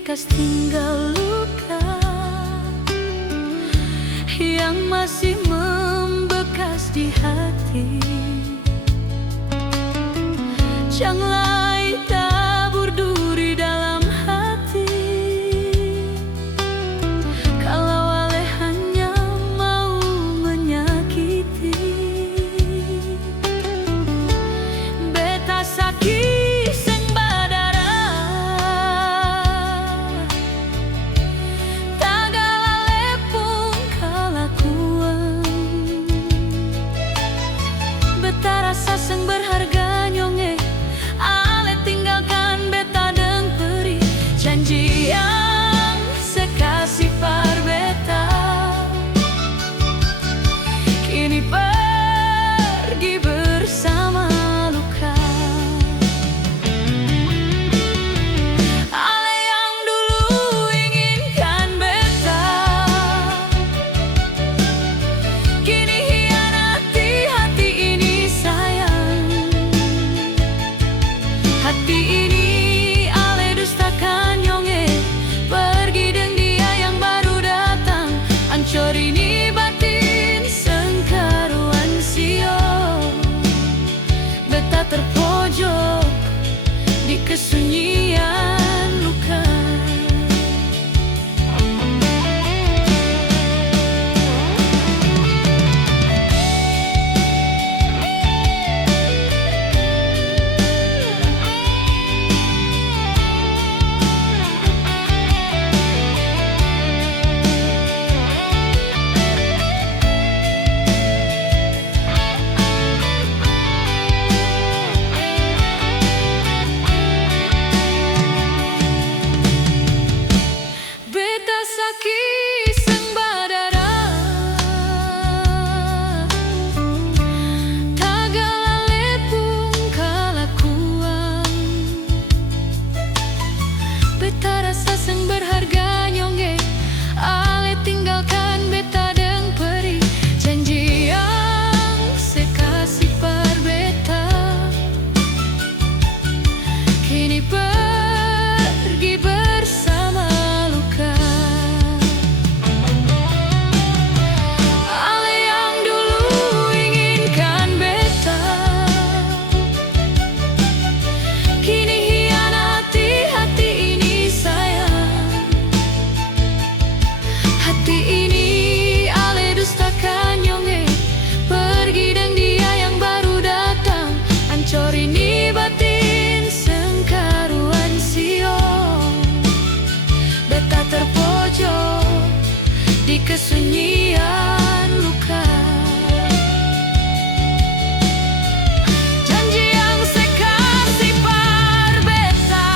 kas tinggal luka yang masih membekas di hati. Janganlah tabur duri dalam hati, kalau oleh hanya mau menyakiti. Beta sakit seng badara, tagala lepung kalakuan. Beta rasa seng berharga nyonge, ale tinggalkan beta deng peri. Janji yang sekasih par beta kini pergi bersama luka. Ale yang dulu inginkan beta kini hianati hati ini sayang. Hati ini ale dustakan nyonge, pergi dengan dia yang baru datang. Ancur ini batin sengkaruan sio. Beta terpojok di kesunyian luka. Beta sakit seng badara, tagala lepung kalakuan. Beta rasa seng berharga nyonge, ale tinggalkan beta deng peri. Janji yang sekasih par beta kini pergi bersama luka. Ale yang dulu inginkan beta kini hianati hati ini sayang. Hati ini ale dustakan nyonge, pergi dengan dia yang baru datang. Ancur ini batin sengkaruan sio. Beta terpojok di kesunyian luka. Janji yang sekasih par beta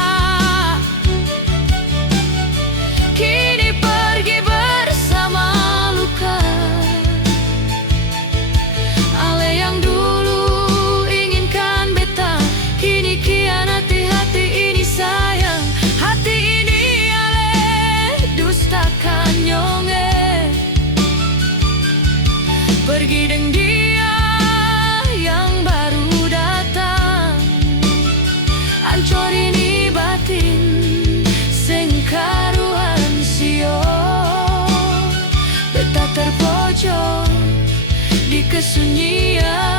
kini pergi bersama luka. Ale yang dulu inginkan beta kini khianati hati ini sayang. Hati ini ale dustakan nyonge, pergi dengan dia yang baru datang. Ancur ini batin sengkaruan sio. Beta terpojok di kesunyian